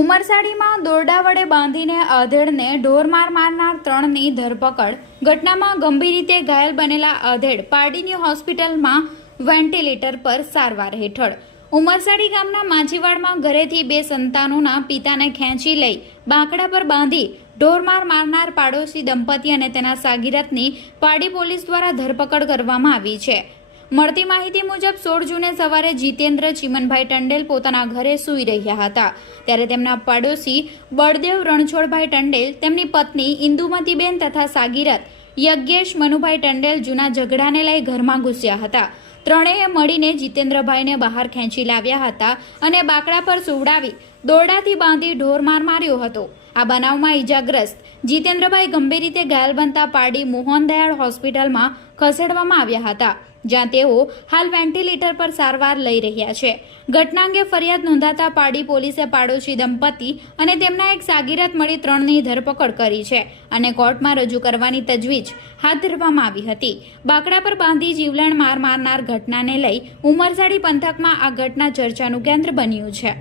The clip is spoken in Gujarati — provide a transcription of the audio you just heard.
ઉમરસાડીમાં દોરડા વડે બાંધીને આધેડને ઢોરમાર મારનાર 3ની ધરપકડ. ઘટનામાં ગંભીર રીતે ઘાયલ બનેલા આધેડ પારડીની હોસ્પિટલમાં વેન્ટિલેટર પર સારવાર હેઠળ. ઉમરસાડી ગામના માછીવાડમાં ઘરેથી 2 સંતાનોના પિતાને ખેંચી લઈ બાંકડા પર બાંધી ઢોરમાર મારનાર પાડોશી દંપતી અને તેના સાગીરથની પારડી પોલીસ દ્વારા ધરપકડ કરવામાં આવી છે. મળતી માહિતી મુજબ 16 જૂને સવારે જીતેન્દ્ર ચીમનભાઈ ટંડેલ પોતાના ઘરે સૂઈ રહ્યા હતા ત્યારે તેમના પાડોશી બળદેવ રણછોડભાઈ ટંડેલ, તેમની પત્ની ઇન્દુમતીબેન તથા સાગીરથ યજ્ઞેશ મનુભાઈ ટંડેલ જૂના ઝઘડાને લઈ ઘરમાં ઘૂસ્યા હતા. ત્રણેય મળીને જીતેન્દ્રભાઈને બહાર ખેંચી લાવ્યા હતા અને બાકડા પર સુવડાવી દોરડાથી બાંધી ઢોરમાર માર્યો હતો. આ બનાવમાં ઈજાગ્રસ્ત જીતેન્દ્રભાઈ ગંભીર રીતે ઘાયલ બનતા પારડી મોહનદયાળ હોસ્પિટલમાં ખસેડવામાં આવ્યા હતા, જ્યાં તેઓ હાલ વેન્ટિલેટર પર સારવાર લઈ રહ્યા છે. ઘટના અંગે ફરિયાદ નોંધાતા પારડી પોલીસે પાડોશી દંપતી અને તેમના એક સાગીરથ મળી 3ની ધરપકડ કરી છે અને કોર્ટમાં રજૂ કરવાની તજવીજ હાથ ધરવામાં આવી હતી. બાકડા પર બાંધી જીવલેણ માર મારનાર ઘટનાને લઈ ઉમરસાડી પંથકમાં આ ઘટના ચર્ચાનું કેન્દ્ર બન્યું છે.